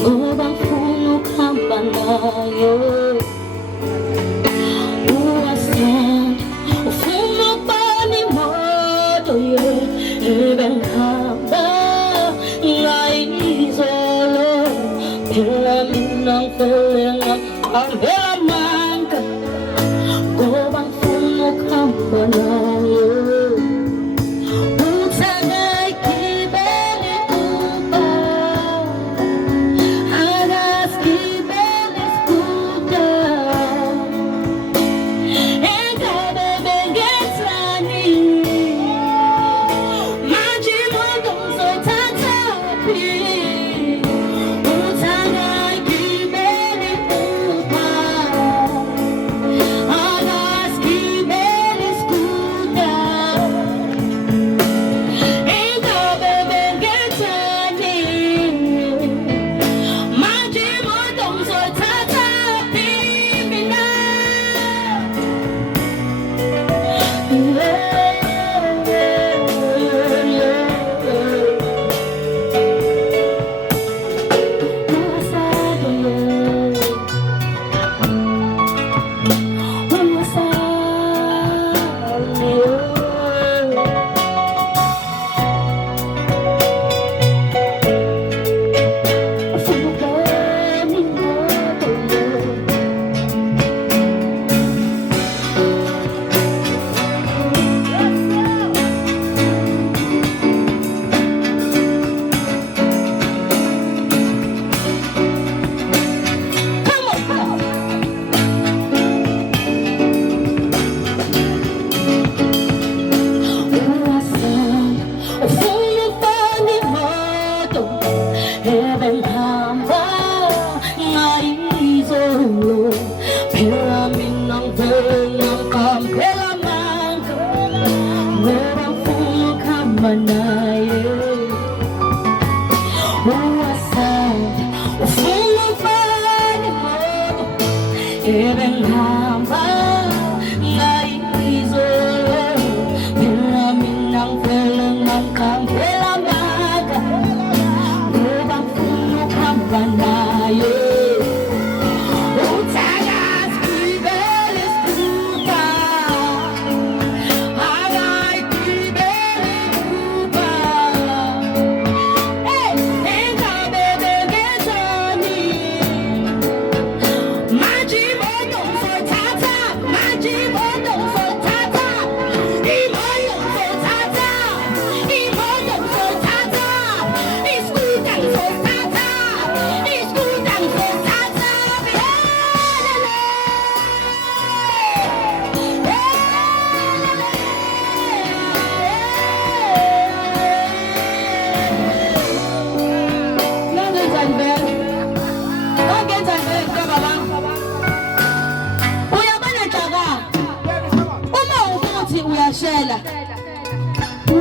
ngoba ngifuna ukuhamba naye. Uwasanda ufuna ukubona imoto ebengihamba ngayizolo, phela mina ngifele ngaqambe amanga ngoba ngifuna ukuhamba naye.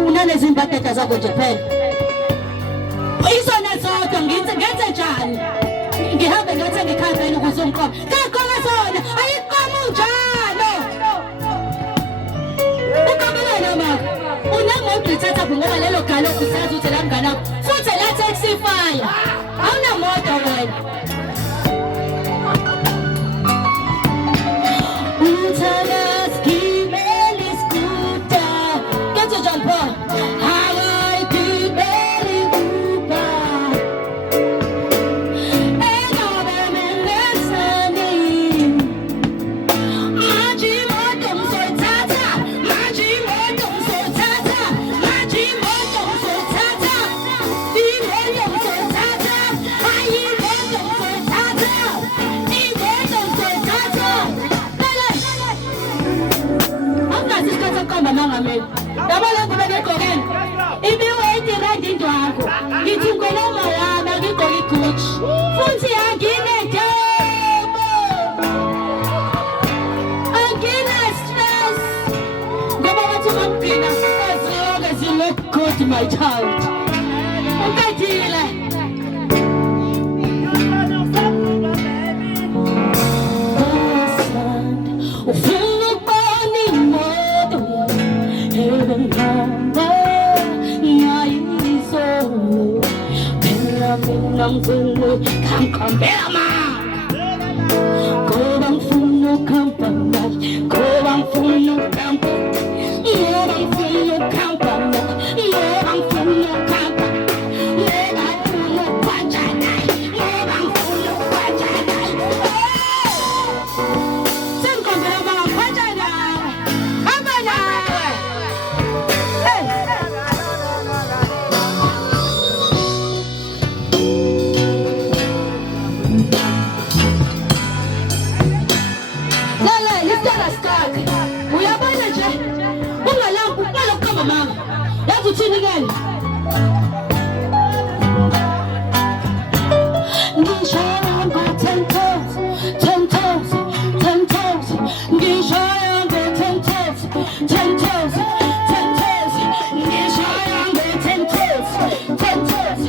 Unanezimbateta zakho nje phela. Izona zodwa ngenze njani? Ngihambe ngiyothenga ikhambeni ukuze ungiqome. Kakhona zona ayiqomi njalo. Uqomelana mama. Unemoto ithatha ngoba lelo galo kusazi ukuthi la mngana wakho. Futhi la taxi fire. Awunamoto wena. Ta-ta Kamkambela go bang funo kampana, go bang funo kampana, yo bang funo kampana, yo bang funo kampana, yo bang funo pajana, yo bang funo pajana. Sing kambela pajana, kampana. Uyabona nje ungalambu ungalokho mama yazi uthini ke ngishaya ngo 10 toes 10 toes 10 toes ngishaya ngo 10 toes 10 toes 10 toes ngishaya ngo 10 toes 10 toes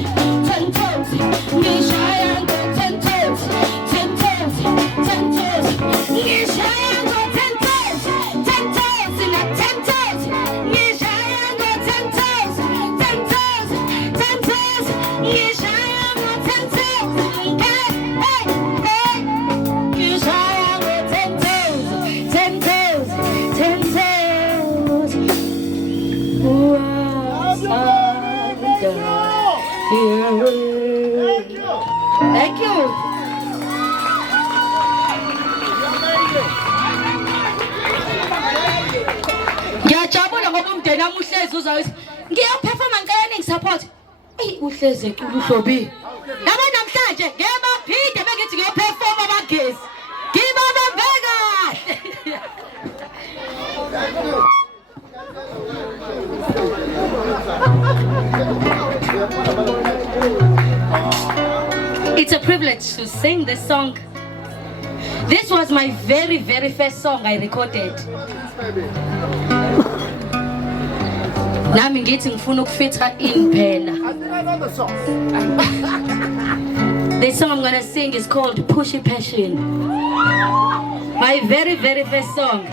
10 toes ngishaya ngo 10 toes 10 toes 10 toes ngishaya ngo 10 toes 10 toes in a 10 toes ngishaya ngo 10 toes 10 toes 10 toes ngishaya ngo 10 toes hey hey hey ngishaya ngo 10 toes 10 toes 10 toes Thank you. Ngiyajabula ngoba umndeni wami uhlezi uzawithi ngiyaperforma ngicela ningisupport. Uhlezi ecula uhlobile. Yabo namhlanje ngeke baphinde bengithi ngiyoperforma abagezi. Ngibabambe kahle. It's a privilege to sing this song. This was my very, very first song I recorded. Nami ngithi ngifuna ukufitha in phela. The song I'm gonna sing is called Pushy Passion. My very, very first song.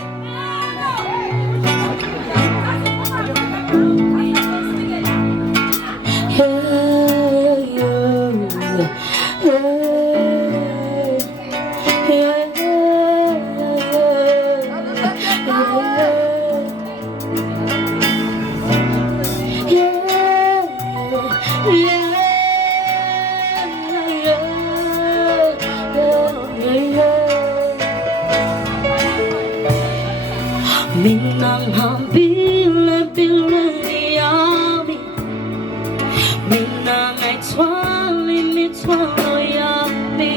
Minang hambile bile yami Minang ay twali mitwalo yami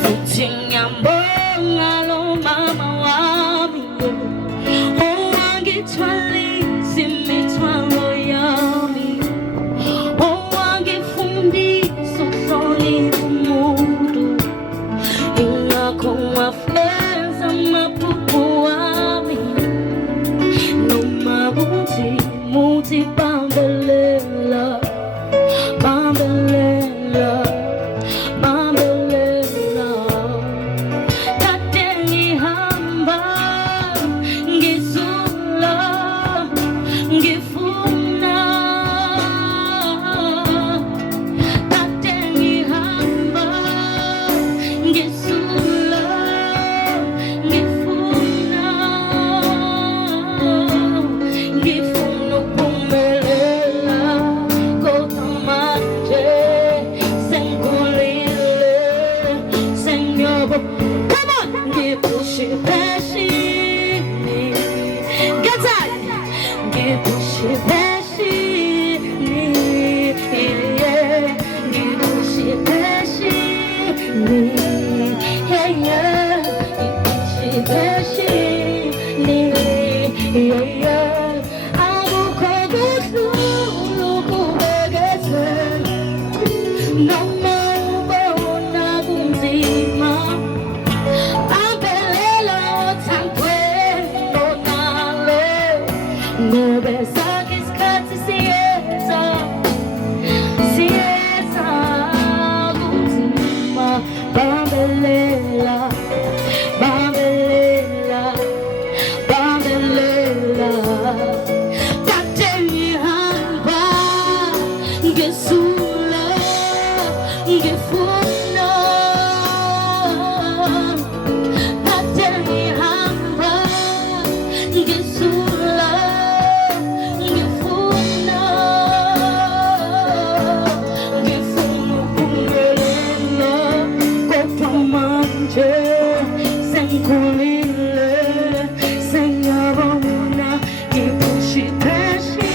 Futhi ngiyambonga lo mama wami Owangithwalisa imithwalo yami Owangifundisa ukuhlonipha umuntu Ingakho ngafeza amaphupho wami Noma muthi bambelela Bambelela Bambelela Kade ngihamba Ngizula Ngifuna Kade ngihamba Ngizula Ngifuna Ngifuna ukuphumelela Kodwa manje sengkhulile sengiyobo Come on ngipushe pheshini Ngethani ngipushe pheshini yeah ngipushe pheshini yeah yeah ngipushe pheshini yeah yeah akukho kuhlulu kubekethela noma ubona kunzima ngifuna kade ngihamba ngisula ngifuna ukuphumelela kodwa manje sengikhulile sengiyabona ngiphushi-pheshi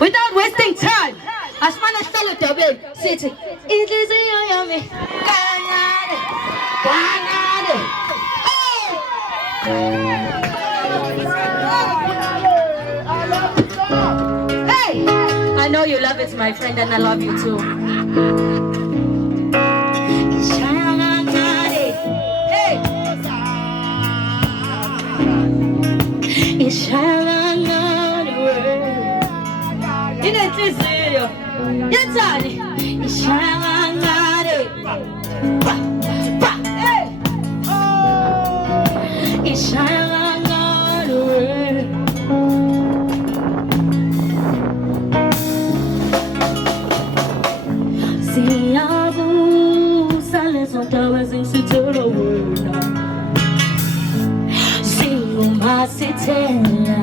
Without wasting time, Asmana Stella David City. Inhliziyo yami kancane, kancane. Hey, I know you love it, my friend, and I love you too. Hey, inenhliziyo yenzani ishaya ngane ishaya ngane siyabusa lezo ndawo ezingisithela wena singumasithela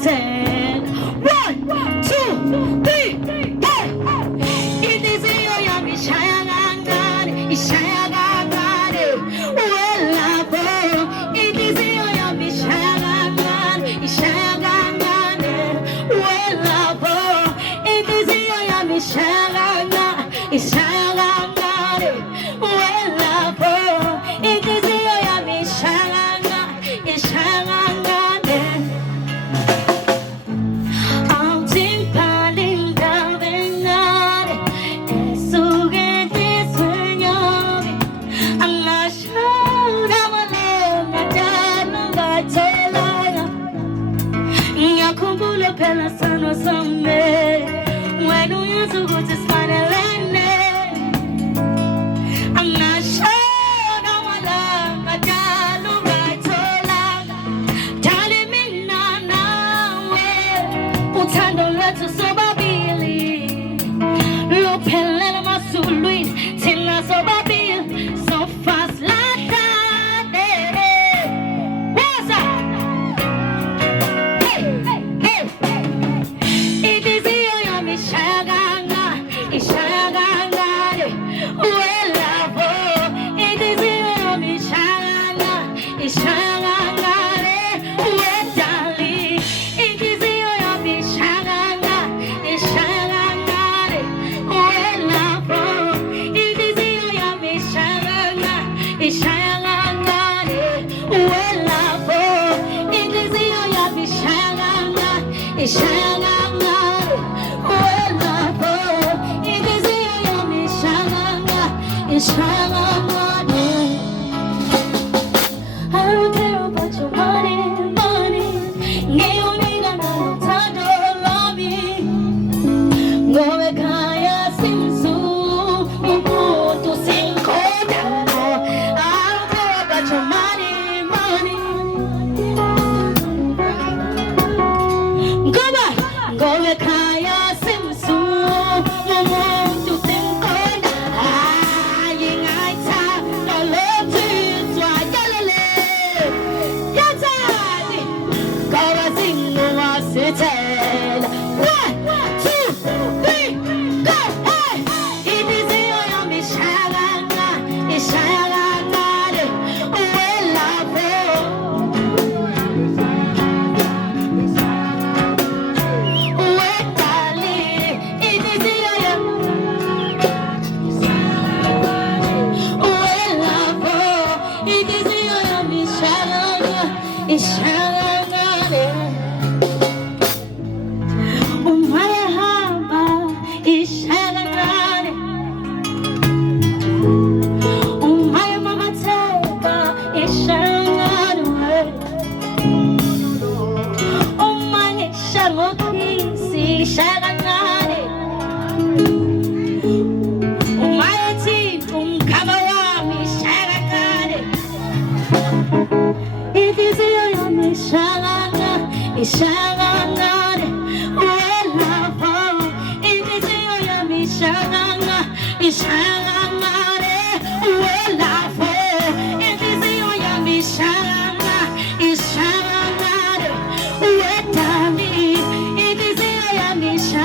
sitting. 1, 2, 3, hey. Inhliziyo yami ishaya kancane, ishaya kancane. Welapho, inhliziyo yami ishaya kancane, ishaya kancane. Welapho, inhliziyo yami ishaya kancane, ishaya kancane. Welapho, inhliziyo yami ishaya kancane, ishaya kancane. Phela sano someday when you used to go to Spanish. I'm not sure no one love my darling right telling me now utando letu sobabili lo phela masulwini thina sobabili so fast like that. What's up? I don't care about your money. Ngeyonika na uthando lwami. Ngowe khaya simsu, umuntu sinkoda. I don't care about your money. Ngowe khaya simsu, umuntu sinkoda. Yingaitha nolothiswa yalele. Yathani ngoba singuwa sithela. 1, 2, 3, go. Hey, inhliziyo yami ishaya kancane, ishaya kancane. Welapho, wetali, inhliziyo yami. Welapho, inhliziyo yami ishaya kancane, ishaya kancane. Umahamba ishaya kancane, umahamba ishaya kancane. Umangisha ngokhisi ishaya kancane. Umayethi umkhaba wami ishaya kancane. Inhliziyo yami ishaya kancane, ishaya kancane. Welapho, inhliziyo yami ishaya kancane, ishaya kancane. Welapho, inhliziyo yami ishaya kancane, ishaya kancane. Wetali, inhliziyo yami ishaya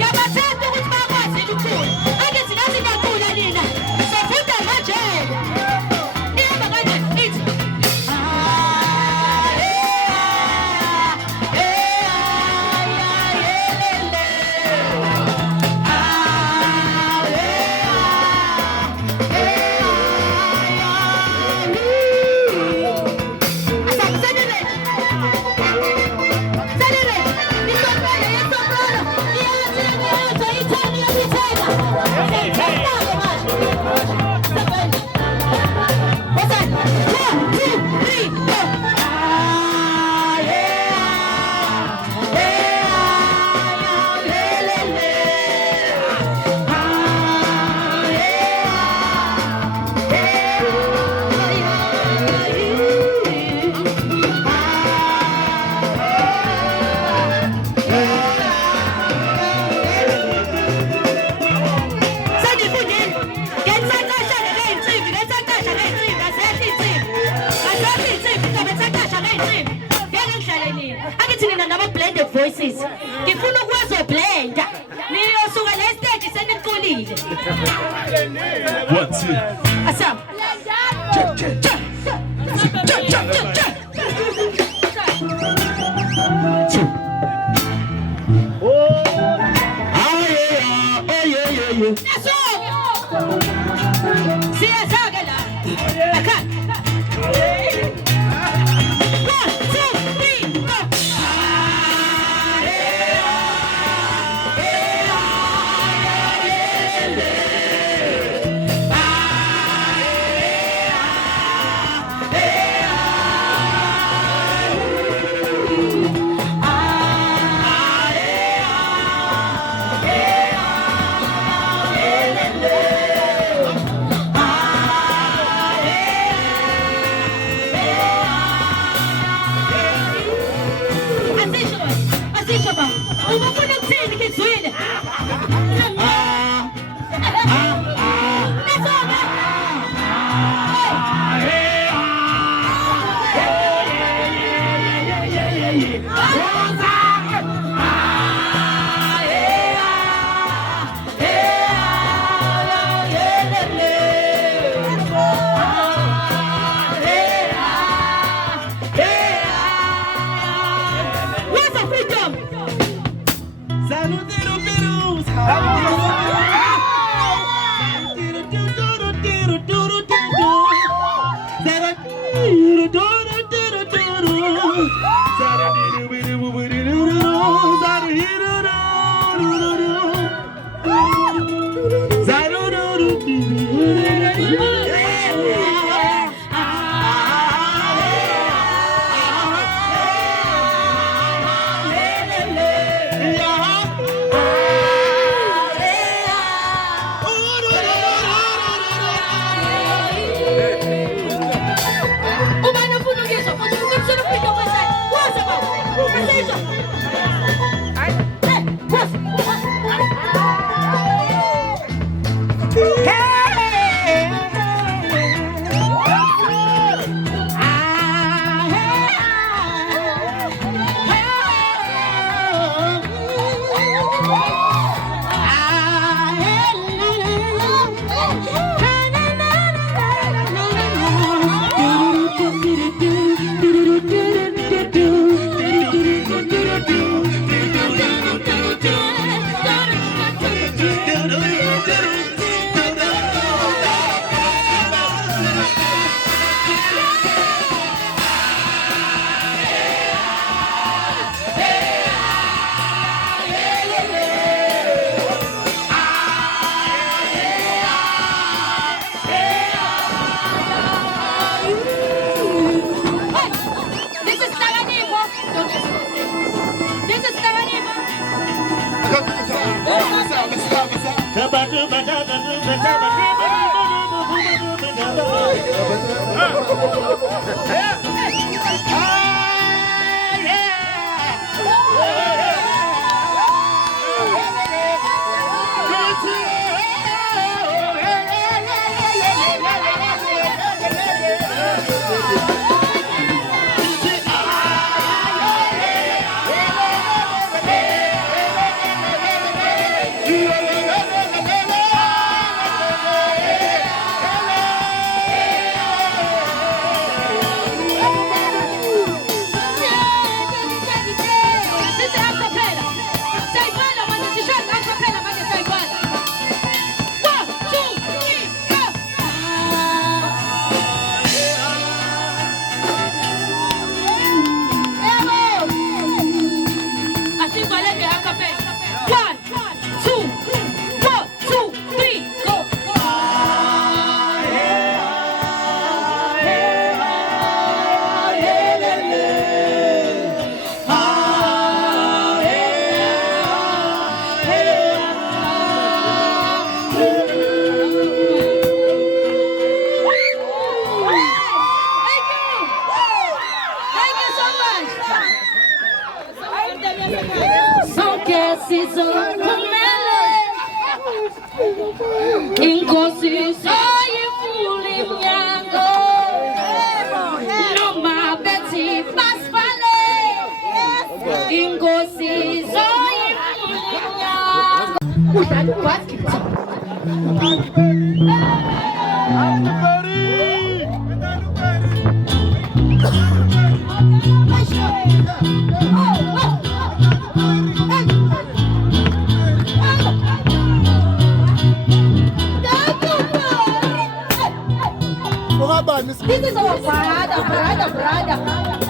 Ngiyabathanda ukuthi bakwazi ukucula. Angithi nathi ngiyacula nina. Sofunda manje. Ihamba kanjani? Ithi blended voices. Ngifuna ukwazi blenda. Niyosuka le stage seniculile. 1 2 Asam. check check check. That's all. Siyazaga la. Akha. 1 2 3 4. Asisho ba. Ubufuna ukuthini kizwile? Where's the freedom? Umane ufuna ukizwa futhi uqinisele freedom weside. Woza ba. Asisho. This is Taganibo. This is Taganibo. soyifula iminyango noma bethi basivale inkosi zoyifula iminyango udlala ubasket. This is our brother.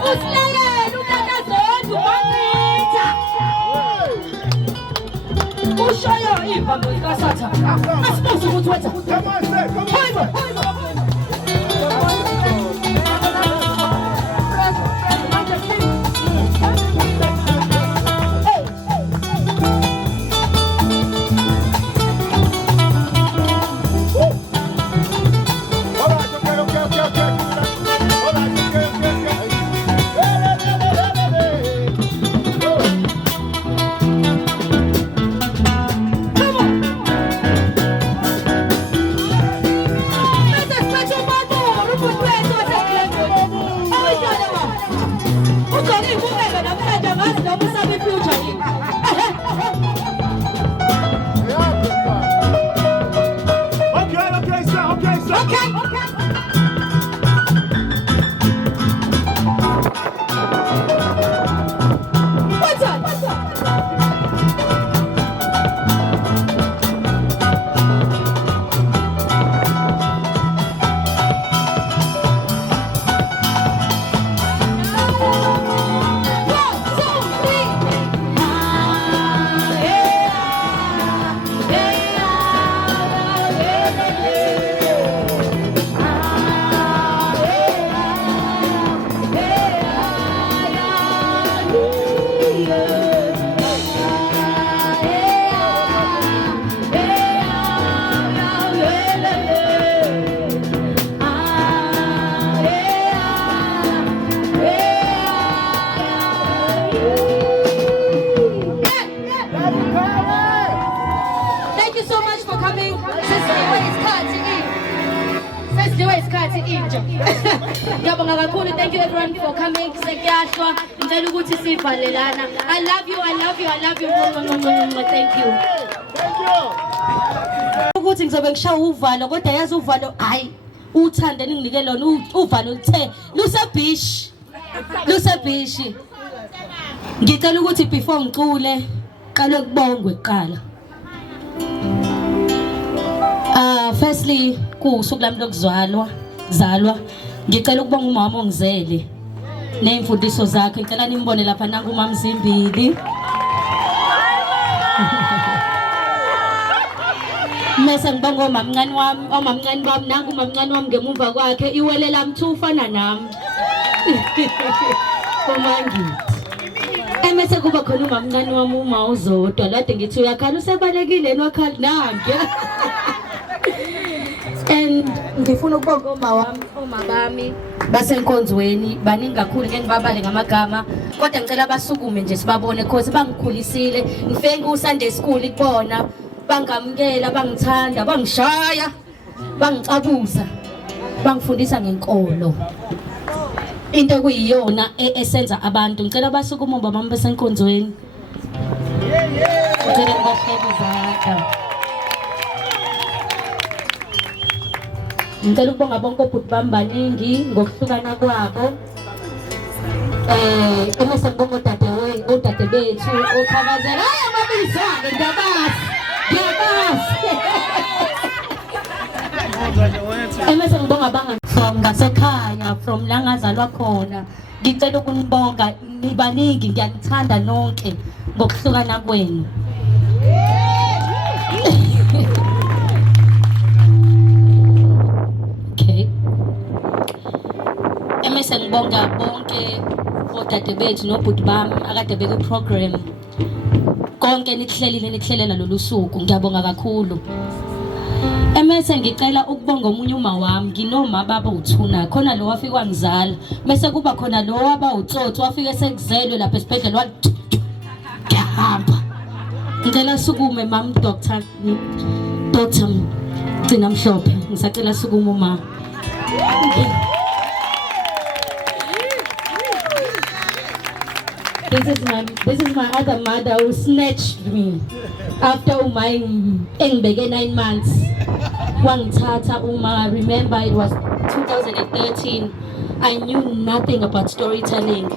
Usilayela uNtakaZonke uMamita. Ushoyo ibhambo likaSatha. Asibuze ukuthi wenza. Hayibo. Ngiyabonga kakhulu. Thank you everyone for coming. Sekuyashwa ngicela ukuthi sivalelana. I love you. Thank you. Ukuthi ngizobe ngishaya uvalo kodwa yazi uvalo hayi uthande ninginike lona uvalo lithe lusebhishi. Ngicela ukuthi before ngicule qale kubongwe kuqala. Firstly kusuku lami lokuzalwa ngicela ukubonga umama ongizele nemfundiso zakhe. Ngicela nimbone lapha nangu uMama Zimbili. Mase ngibonga omamncane bami nangu umamncane wami ngemuva kwakhe iwele lami ufana nami. Komangithi. Mase kuba khona umamncane wami uma uzodwa lade ngithi uyakhala usebalekile wakhala namke. And ngifuna ukubonga oma bami basenkonzweni baningi kakhulu ngeke ngibabale ngamagama kodwa ngicela basukume nje sibabone because bangikhulisile ngifike kuSunday school kubona bangamkela bangithanda bangishaya bangicabuza bangifundisa ngenkolo into kuyiyona esenza abantu. Ngicela basukume baba basenkonzweni ngicela bahlebuzaka. Ngicela ukubonga bonke obhuti bami baningi ngokuhlukana kwabo. Emese ngibonga odade bethu oqhakazela amabizane ngiyabazi. Emese ngibonga from ngasekhaya from la ngazalwa khona. Ngicela ukunibonga nibaningi ngiyanithanda nonke ngokuhlukana kwenu. Emese ngibonga bonke odade bethu nobhuti bami akade beke program konke nikuhlelela lolu suku ngiyabonga kakhulu. Emese ngicela ukubonga omunye uma wami nginoma baba uthuna khona lo wafika wangizala bese kuba khona lo waba utsotsi wafika sekuzelwe lapha esibhedlela wathi ngiyahamba. Ngicela sukume mama Dr. Gcina mhlophe ngisacela sukuma uma. This is my other mother who snatched me after my engibeke 9 months. Wangithatha uma. Remember it was 2013. I knew nothing about storytelling.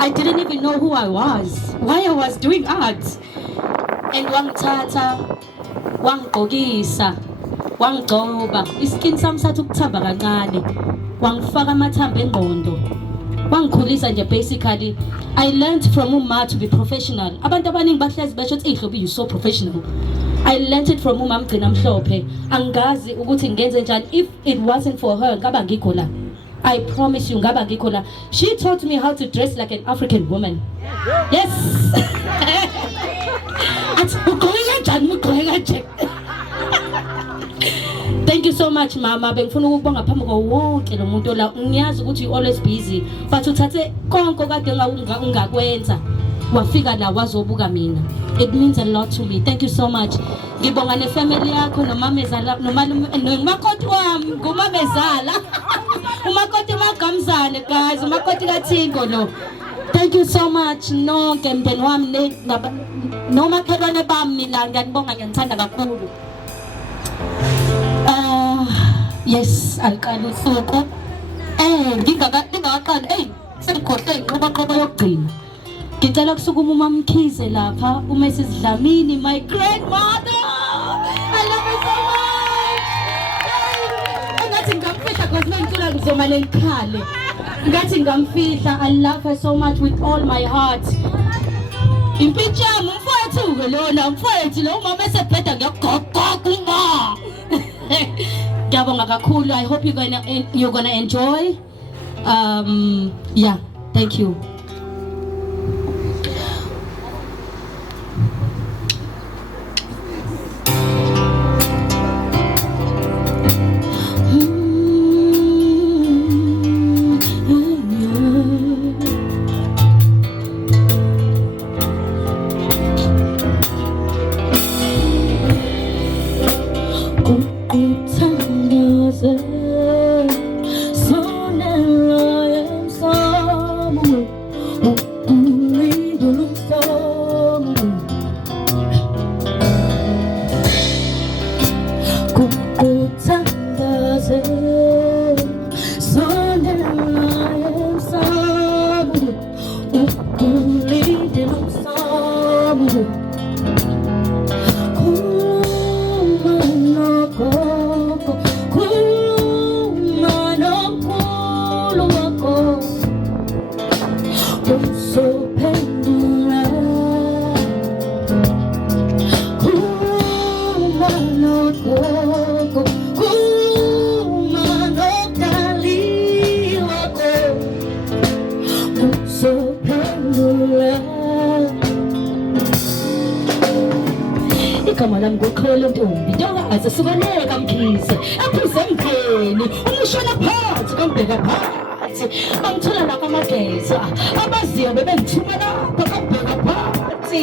I didn't even know who I was, why I was doing art. And wangithatha, wangigqokisa, wangigcoba. Iskin sami sathi ukuthamba kancane. Wangifaka amathambo engqondo. Wangikhulisa nje basically. I learned from uma to be professional. Abantu abaningi bahlezi besho ukuthi Hlobi you so professional. I learned it from uma Mgcina Mhlophe. Angazi ukuthi ngenze njani. If it wasn't for her ngaba ngikho la. I promise you ngaba ngikho la. She taught me how to dress like an African woman. Yes. Thank you so much mama. Bengifuna ukubonga phambi kwa wonke lo muntu la. Ngiyazi ukuthi you always busy but uthathe konke kade ungakwenza wafika la wazobuka mina. It means a lot to me. Thank you so much. Ngibonga nefamily yakho nomamezala nomakoti wami ngumamezala. Umakoti magamzane guys, umakoti kaThingo lo. Thank you so much nonke mndeni wami nomakhelwane bami mina ngiyanibonga ngiyanithanda kakhulu. Yes, aliqala usuku. Ngingaqali sengikhohle inqoba yokugcina. Ngicela kusukuma uMamkhize lapha, uMrs Dlamini, my grandmother. I love her so much. Ngathi ngamfihla because mengicula ngizomane ngikhale. Ngathi ngamfihla. I love her so much with all my heart. Impintshami umfowethu ke lona, umfowethu lo umama esebheda ngiyagogoga uma. Ngiyabonga kakhulu. I hope you're gonna enjoy. Yeah, thank you. Igama lami nguKholo Ntombi, ntokazi sukaneka Mkhize, aphuze emkheni, umushona phansi kambheka phansi, bangithola la kwamageza, abaziyo bebengithuma lapha kambheka phansi,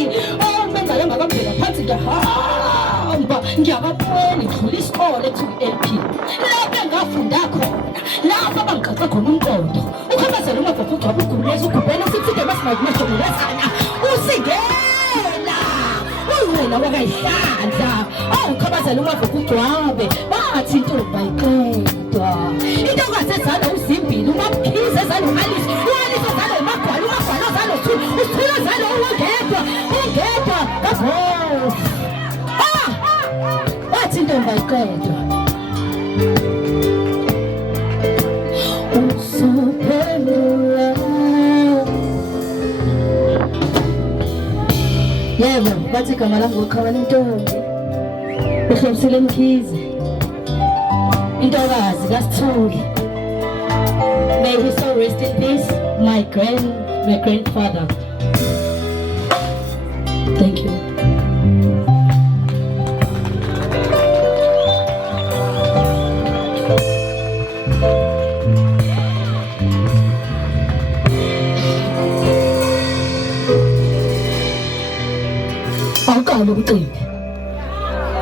benza la ngakambheka phansi ngiyahamba, ngiyakabona ngidlula isikole ku-LP, lapho engafunda khona, lapho abangiqaqa khona umqondo, ukhambazela umagogo wabo uguleza ugubhela sithi masimayimashonelazana, usigela wena wakayihlanza awukhabazela umagogo ugcwabe bathi intombi ayiqedwa intokazi ezala uzimbili uMamkhize ezala u-Alice ezala uMagwala ezala uSithula ezala ungedwa kaBofu bathi intombi ayiqedwa usuphelula. Yebo, bathi igama lami nguKholo Ntombi. Uhlobisile Mkhize. Intokazi kaSithuli. May he so rest in peace, my grandfather. Thank you.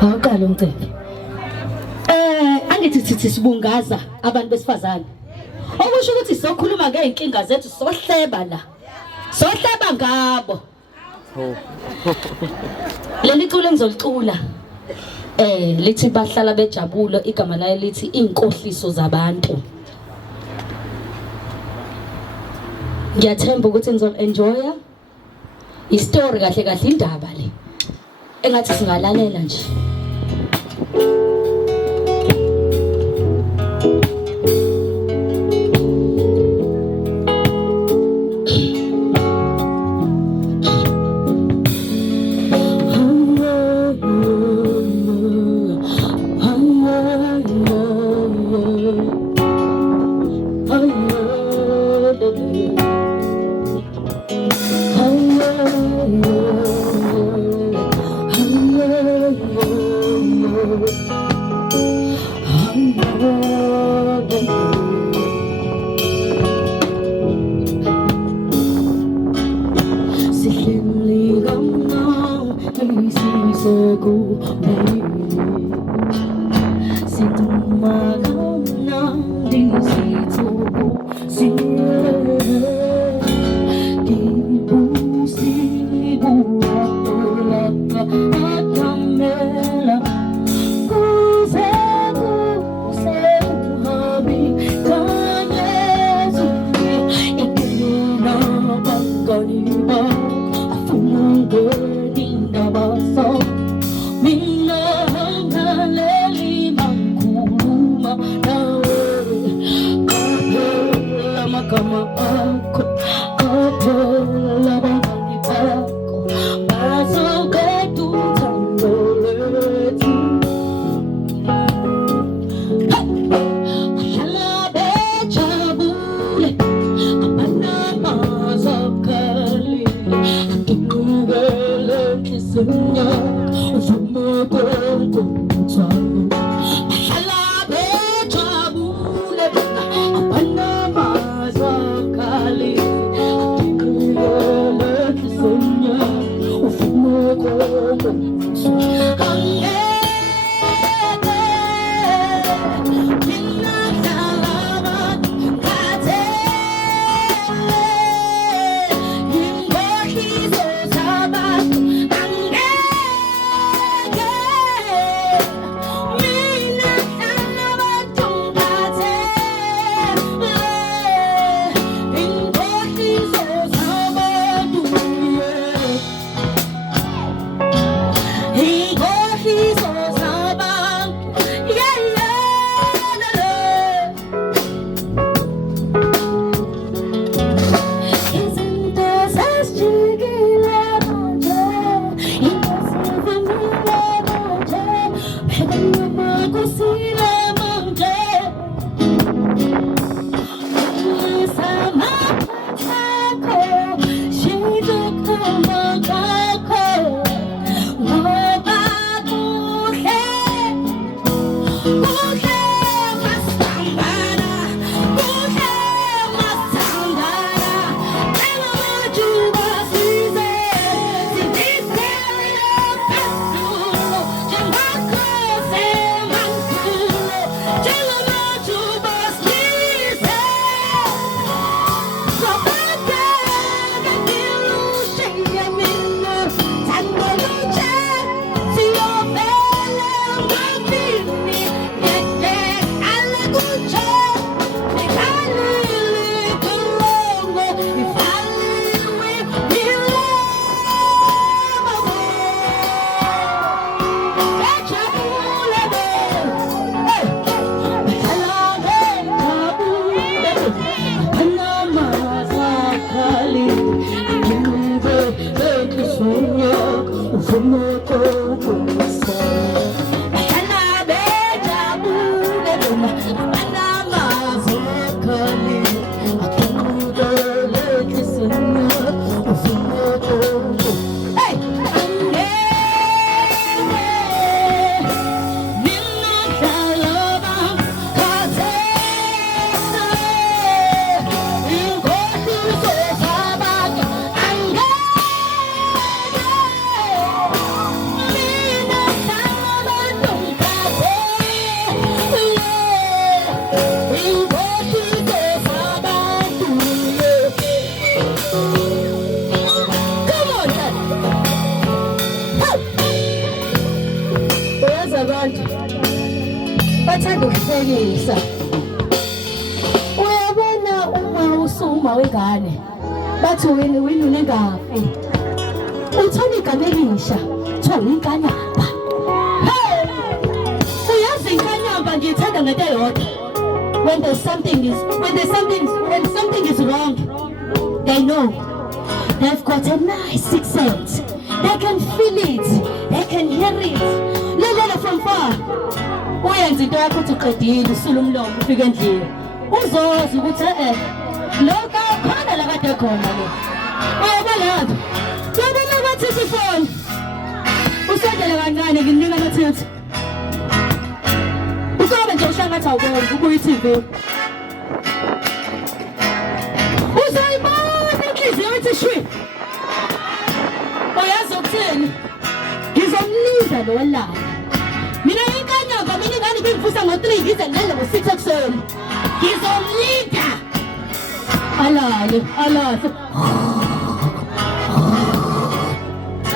Awuqala umcimbi. sithi sibungaza abantu besifazane. Okusho ukuthi sokhuluma ngeenkinga zethu sohleba la. Sohleba ngabo. Leli culo engizolicula lithi bahlala bejabule, igama layo lithi inkohliso zabantu. Ngiyathemba ukuthi nizol-enjoya istory kahle kahle, indaba le engathi singalalela nje. Mina hangaleli mangkuluma abantu bathanda ukuhlekisa. Uyabona uma usuma wengane bathi wena unengafi. Uthola igama elisha kuthiwa inkanyamba. Hey! Uyazi inkanyamba ngiyithanda ngento eyodwa. When something is wrong, they know. They've got a nice sixth sense. They can feel it. They can hear it. Lalela from far. Uyenza into yakho uthi uqedile usula umlomo ufike endlini. Uzoza ukuthi lokho khona la kade khona le. Uyabona? Yabona bathi sifone. Usendele kancane nginika amathiphu. Uzobe nje ushangatha ukwenza ubuye i-TV. Uzayibona inhliziyo ithi shwi. Uyazi ukuthini? Ngizomliza lo lala. Mina inkanyamba mina ingane bengivusa ngo3 ngize ngale ngo6 ekuseni. Ngizomlinda. Alale.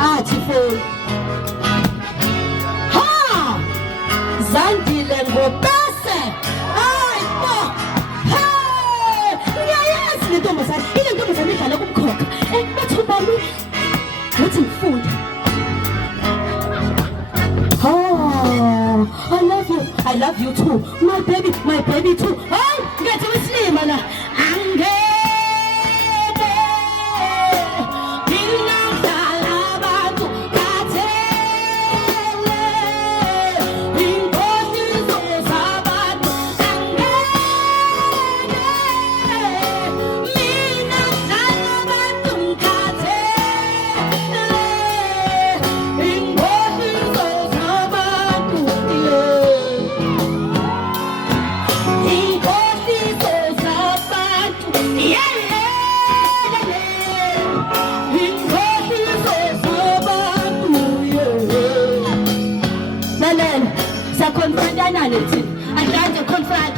Athi phone. Ha! Zandile ngobese. Hayi bo. Hey! Ngiyayazi le ntombazane. Ile ntombazane idlala kumkhokha. Bathumba mi. Ngathi ngifunda. Oh, I love you too. My baby too. Hey, ngathi wesilima la. Angeke. Ngingadlala abantu kathele. Inkohliso zabantu angeke. Mina ngidlala abantu kathele. Inkohliso zabantu confrontana lethi andanje confront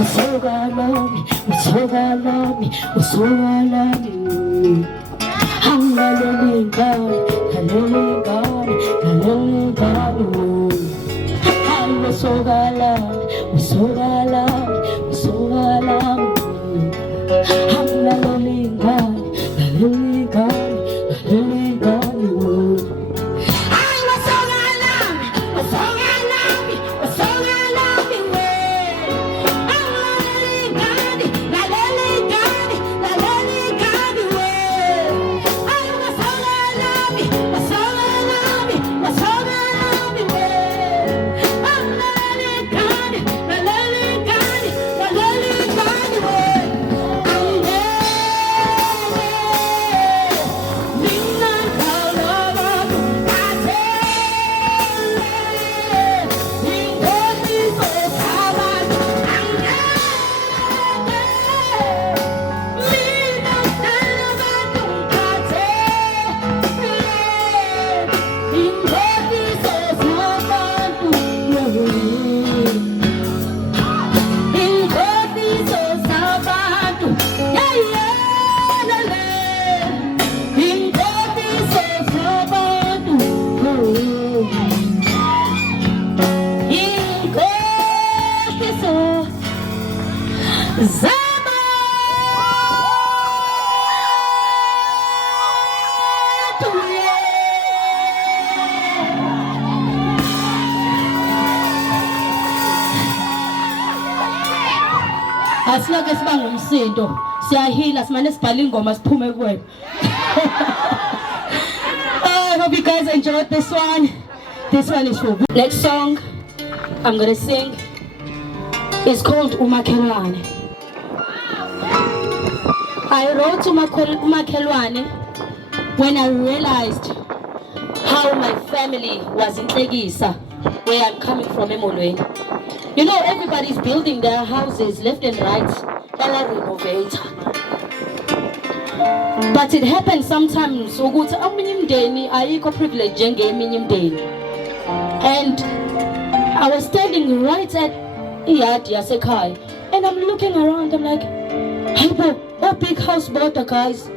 usokalami hangalelingane Asilake sibanga umsindo siyahila simane sibhala ingoma siphume kuwena. I hope you guys enjoyed this one. This one is for next song I'm gonna sing is called Umakhelwane. I wrote Umakhelwane when I realized how my family was in Tegisa, where I'm coming from, Emolweni. You know, everybody's building their houses left and right, renovate. But it happens sometimes, ukuthi aminye imndeni ayikho privilege njengeminye imndeni. And I was standing right at iyard yasekhaya, and I'm looking around, I'm like, hey, a big house border, guys.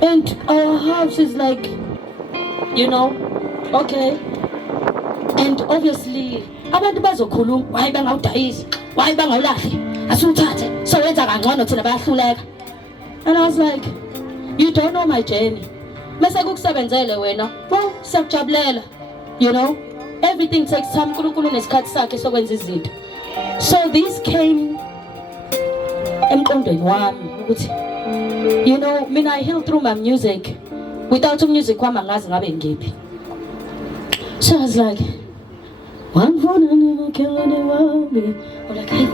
And our house is like, you know, okay. And obviously abantu bazokhuluma why bangawudayisi, why bangawulahli, asuthathe so wenza kangcono thina bayahluleka. And I was like, you don't know my journey. Mase kukusebenzele wena, well siyakujabulela, you know, everything takes time. uNkulunkulu unesikhathi sakhe sokwenza izinto. So this came emqondweni wami ukuthi, you know, mina I heal through my music. Without music wami angazi ngabe ngiphi. So I was like, one phone and killing wami. I'm like, hey,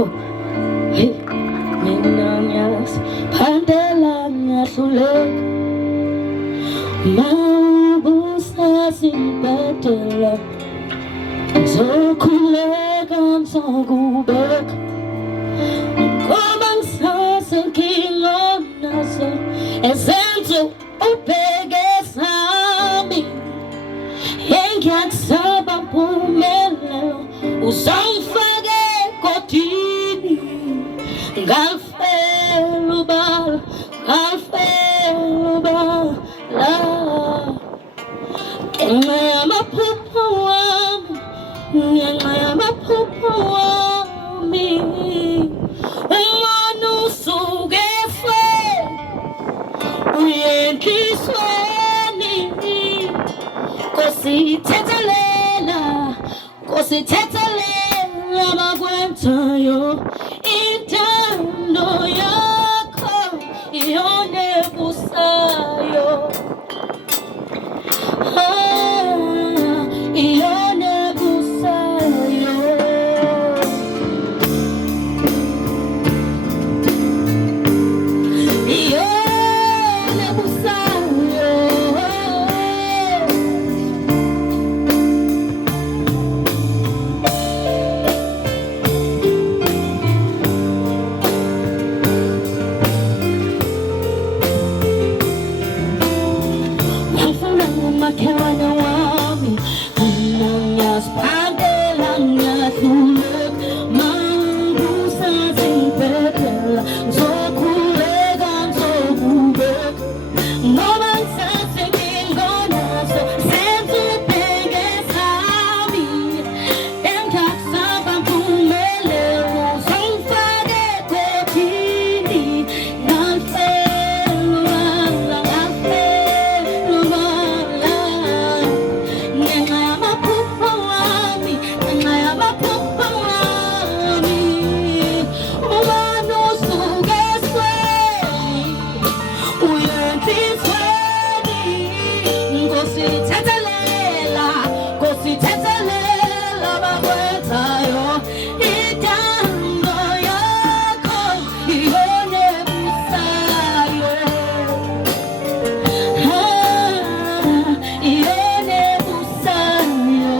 mina ngiyas phandela ngiyahluleka mabusa simpetela zokhuleka ngizokubeka ngoba ngisasenkinga nazo ezenzo ubheke sami engiyakusaba mpumelelo uzongifake kodini ngafela ubala ngenxa yamaphupho wami umane usuke efe uyenhlisweni Nkositethelela abakwenzayo intando yakho iyona ebusayo iyona ebusayo iyona ebusayo Makhelwane wami ngiyaziphandela ngiyahluleka mangibusa zimpela ngizokhuleka ngizokubeka ngoba ngisasenkingana nazo senza ubheke sami engiyakusaba mpumelelo uzongifake kodini ngafela ngenxa yamaphupho wami ubani usuke esweni uyenhlisweni Nkositethelela abakwenzayo intando yakho iyona ebusayo iyona ebusayo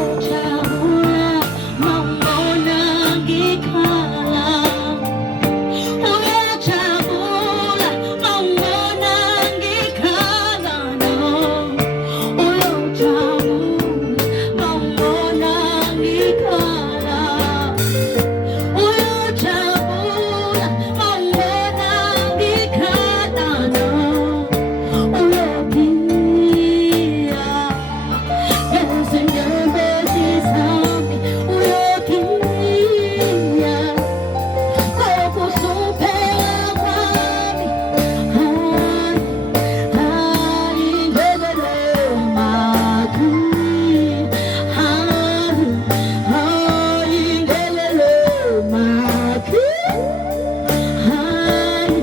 uyajabula mawubona ngikhala uyajabula mawubona ngikhala no uyajabula mawubona ngikhala uyajabula mawubona ngikhala no uyogiya ezindebezi zami uyogiya kokuhlupheka kwami hayi ngelele makhi hayi ngelele makhi hayi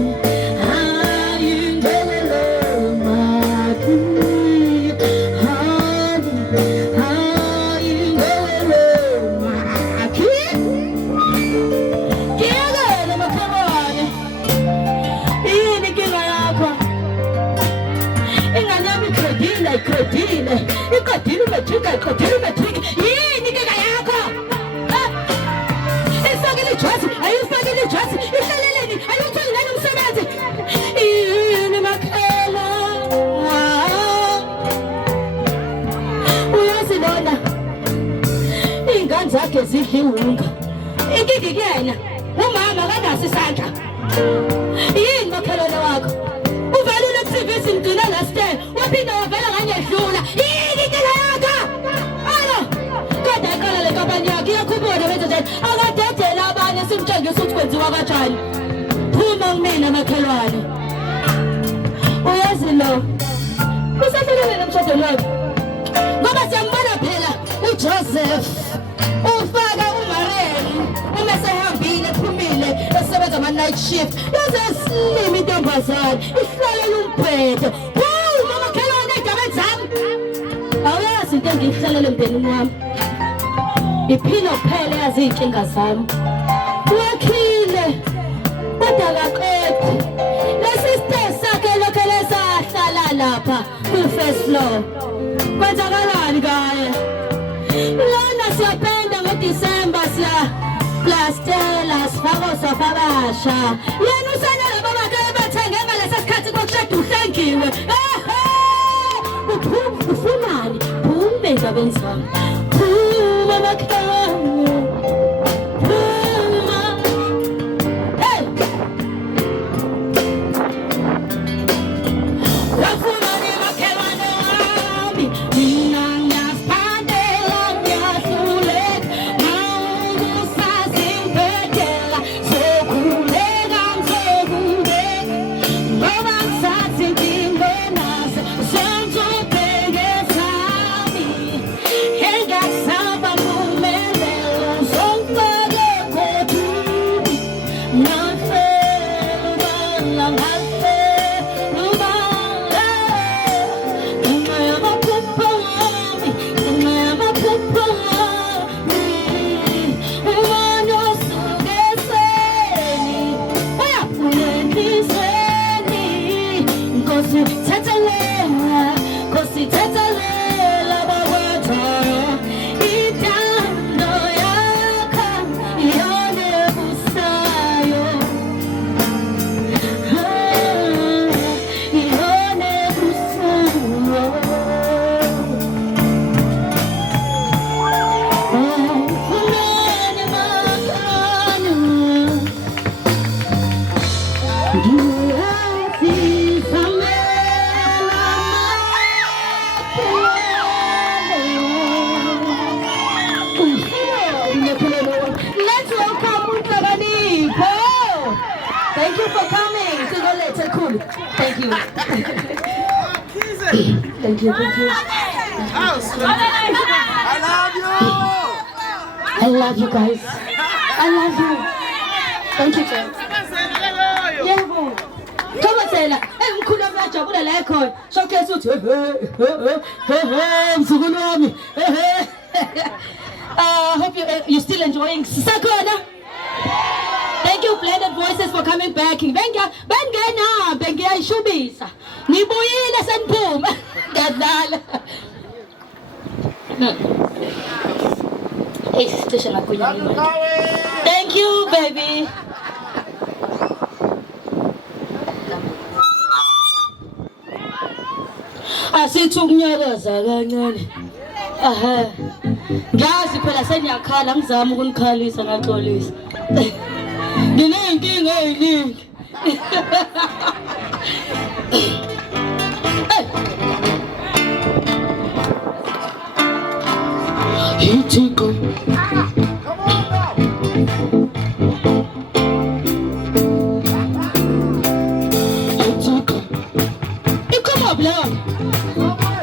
ngelele makhi hayi ngelele makhi Ngiyekele makhelwane, yini inkinga yakho? Ingane yami iqedile umejika yini inkinga yakho? Ifakile ijasi, ayifakile ijasi, ihlaleleni, ayutholi ngani umsebenzi? Yini makhelwane? Uyazi lona ingane zakhe zidliwunga ikiki kuyena umama kanaso isandla yini makhelwane wakho uvalile kuSevisi mgcina laste waphinda wavela nganyedlula yini inkinga yakho alo kodwa iqala le kampani yakhe iyakhubona wenza njani akadedela abanye simtshengisa ukuthi kwenziwa kanjani phuma kumina makhelwane uyazi lo kusahlelele nomshado wakhe ngoba siyambona phela uJoseph ufaka uMariam uma sehambile ephumile esebenza ama-night shift yaze silima intombazane ihlalela umbhedo mama khelwane ey'ndabeni zami awuyazi into engiyihlalele emndenini wami iphila kuphela yazi iy'nkinga zami wakhile kodwa kaqedi lesi stage sakhe lokho lesahlala lapha ku-first floor kwenzakalani kaye lona siyapenda ngoDisemba siyaplastela sifaka osafabasha yena usanele bamakele bathenge ngalesa sikhathi kokushada uhlengiwe ufunani phume endabeni zami phuma makhelwane phuma hey wafunani makhelwane wami mina ngiyasiphandela ngiyahluleka mawukusazingibhedela sokhuleka ngizokhuleka ngoba ngisathi ngingenaze senze ubhekesami engakusaba mpumelelo uzongifake koduni ngafela ubala ngafela ubala ngenxa yamaphupho wami ngenxa yamaphupho wami umane osuke eseni uyaphuleliseni Nkosi thethelela Nkosi thethelela bakwaJoyo intando yakho iyona ebusayo iyona ebusayo umene makhelwane Let's welcome Mutlakanipho. Thank you for coming. See you later, cool. Thank you. Thank you, thank you. I love you guys. I love you. Thank you, guys. Yebo. Thokozela, emkhulu uyajabula la ekhona. Showcase uthi mzukulu wami. Hope you're still enjoying Sakona. Thank you, Blended Voices, for coming back. Bengiyayishubisa. Ngibuyile seniphuma. Ngiyadlala. Hey, station akunya. Thank you, baby. Asithi ukunyakaza kancane. Aha. Ngazi phela seniyakhala ngizama ukunikhalisa ngaxolisa. Nginenkinga eziningi. Itiko. Come on, blood.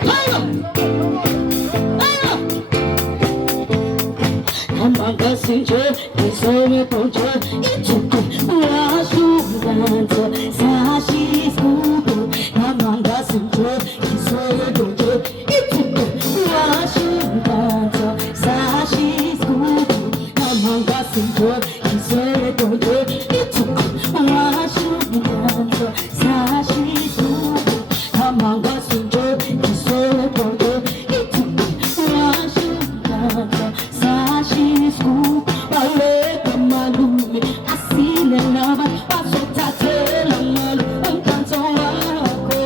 Mangasinje, isome ponje, ituku, washunganto, sashi skubu. Mangasinje, isome ponje, ituku, washunganto, sashi skubu. Mangasinje, isome ponje, ituku, washunganto, sashi skubu. Mangasinje, isome ponje, ituku, washunganto, sashi skubu. Baleka malume, asile naba, bazotatela malu, umkanto wako.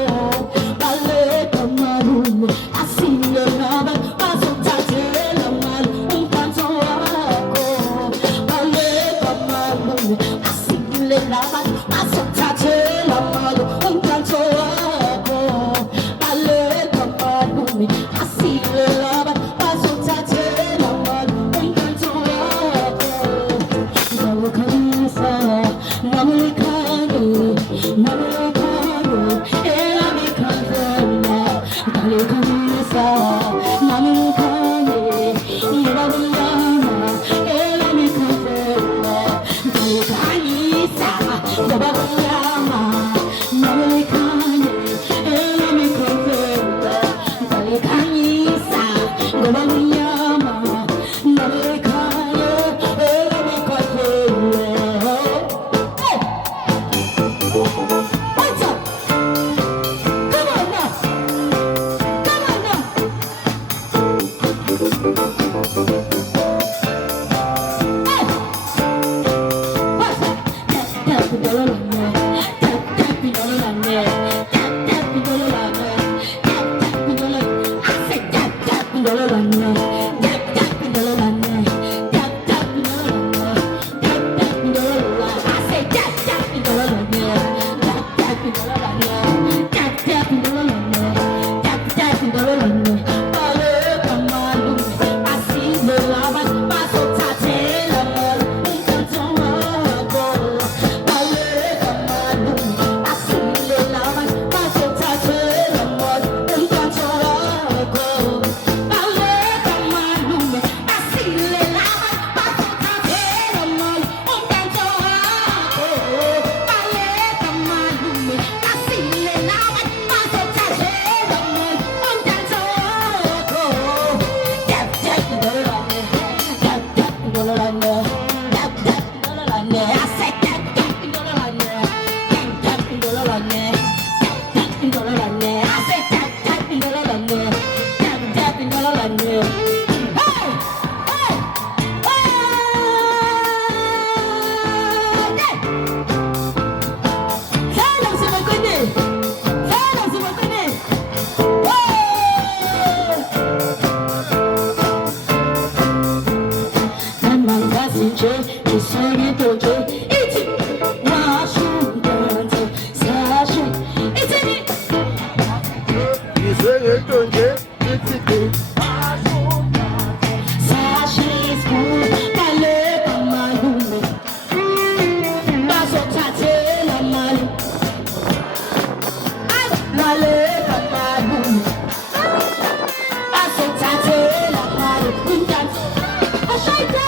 Baleka malume, asile naba, bazotatela malu, umkanto wako. yazi nje ngisayito nje ithi washundanze sashi ithi Ngisengento nje ithi sashi is good baleka malume bazothathela mali baleka malume bazothathela mali indansi ashayda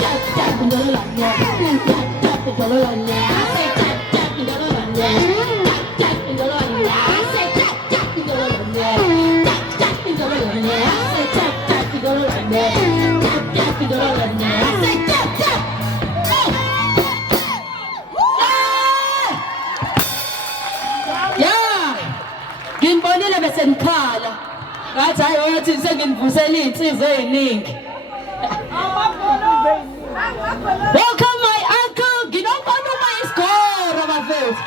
tap tap ndolanya tap tap ndolanya say tap tap ndolanya tap tap ndolanya say tap tap ndolanya tap tap ndolanya say tap tap ndolanya tap tap ndolanya say tap tap yeah ngimbonile bese ngikhala ngathi hayi wathi sengivusela insizwe eziningi. Welcome my uncle, Ginobano Maiscore, my friends.